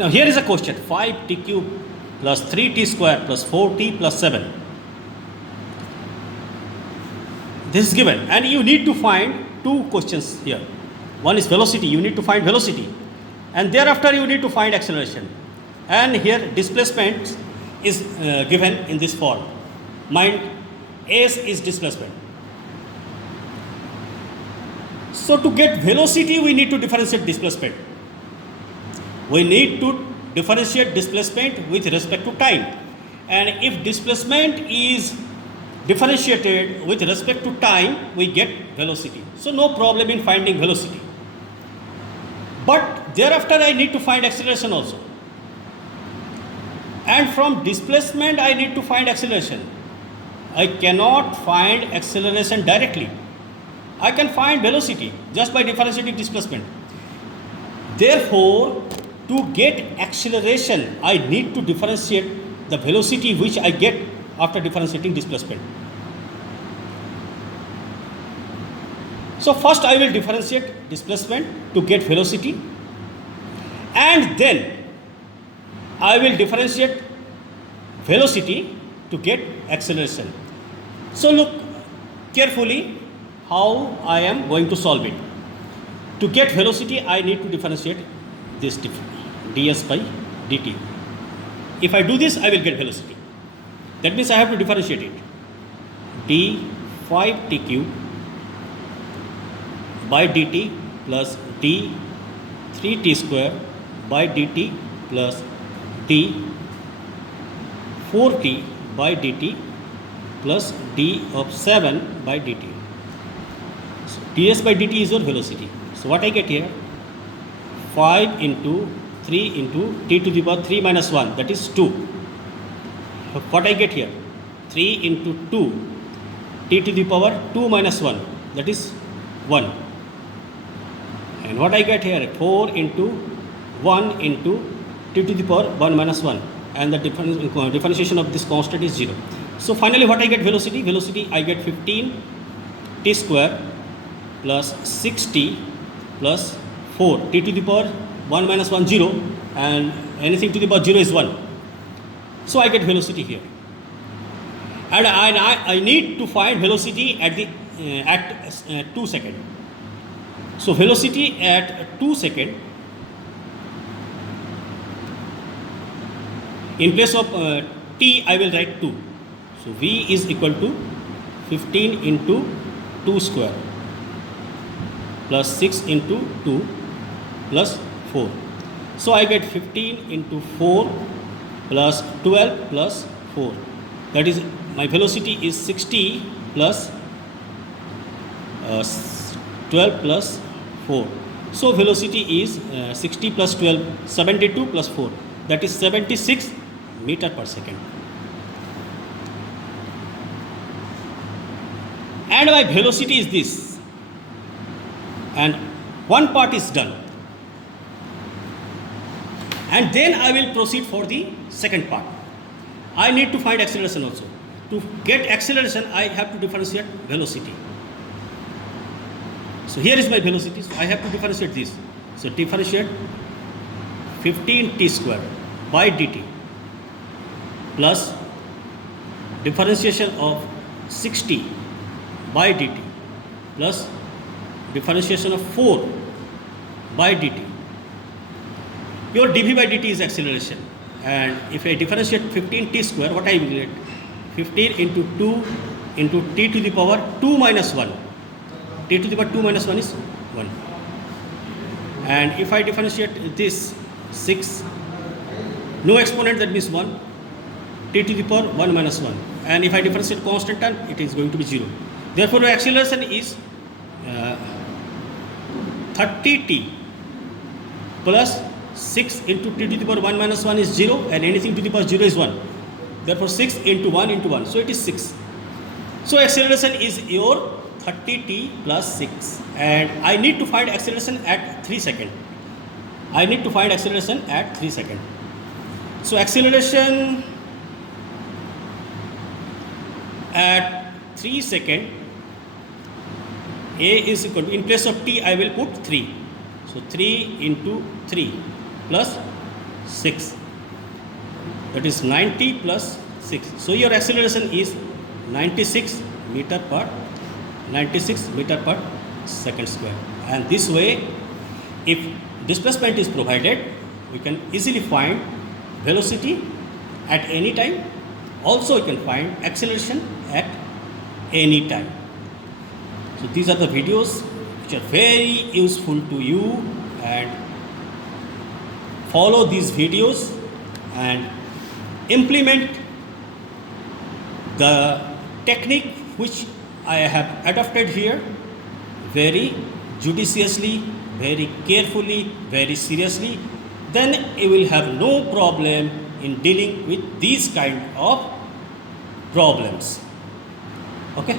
Now here is a question: 5t cube plus 3t square plus 4t plus 7. This is given, and you need to find two questions here. One is velocity, you need to find velocity, and thereafter you need to find acceleration. And here displacement is given in this form. Mind, S is displacement. So to get velocity, we need to differentiate displacement. We need to differentiate displacement with respect to time. And if displacement is differentiated with respect to time, we get velocity. So no problem in finding velocity. But thereafter I need to find acceleration also. And from displacement I need to find acceleration. I cannot find acceleration directly. I can find velocity just by differentiating displacement. Therefore, to get acceleration, I need to differentiate the velocity which I get after differentiating displacement. So first I will differentiate displacement to get velocity, and then I will differentiate velocity to get acceleration. So look carefully how I am going to solve it. To get velocity, I need to differentiate this ds by dt. If I do this, I will get velocity. That means I have to differentiate it. d 5t cube by dt plus d 3t square by dt plus d 4t by dt plus d of 7 by dt. So ds by dt is your velocity. So what I get here? 5 into 3 into t to the power 3 minus 1, that is 2. What I get here? 3 into 2 t to the power 2 minus 1, that is 1. And what I get here? 4 into 1 into t to the power 1 minus 1, and the differentiation of this constant is 0. So finally what I get velocity? Velocity I get 15 t square plus 6t plus 4, t to the power 1 minus 1 0, and anything to the power 0 is 1. So I get velocity here, and I need to find velocity at 2 seconds. So velocity at 2 seconds, in place of t I will write 2. So v is equal to 15 into 2 square plus 6 into 2 plus 4. So I get 15 into 4 plus 12 plus 4. That is, my velocity is 60 plus 12 plus 4. So velocity is 60 plus 12, 72 plus 4. That is 76 meter per second. And my velocity is this. And one part is done. And then I will proceed for the second part. I need to find acceleration also. To get acceleration, I have to differentiate velocity. So here is my velocity. So I have to differentiate this. So differentiate 15t square by dt plus differentiation of 60 by dt plus differentiation of 4 by dt. Your dv by dt is acceleration, and if I differentiate 15t square, what I will get? 15 into 2 into t to the power 2 minus 1. T to the power 2 minus 1 is 1. And if I differentiate this 6, no exponent, that means 1. T to the power 1 minus 1. And if I differentiate constant term, it is going to be 0. Therefore, acceleration is 30t plus 6 into t to the power 1 minus 1 is 0, and anything to the power 0 is 1. Therefore 6 into 1 into 1, so it is 6. So acceleration is your 30t plus 6, and I need to find acceleration at 3 seconds. I need to find acceleration at 3 seconds. So acceleration at 3 seconds, a is equal to, in place of t I will put 3. So 3 into 3 plus 6. That is 90 plus 6. So your acceleration is 96 meter per 96 meter per second square. And this way, if displacement is provided, we can easily find velocity at any time. Also, you can find acceleration at any time. So these are the videos which are very useful to you, and follow these videos and implement the technique which I have adopted here very judiciously, very carefully, very seriously. Then you will have no problem in dealing with these kind of problems. Okay.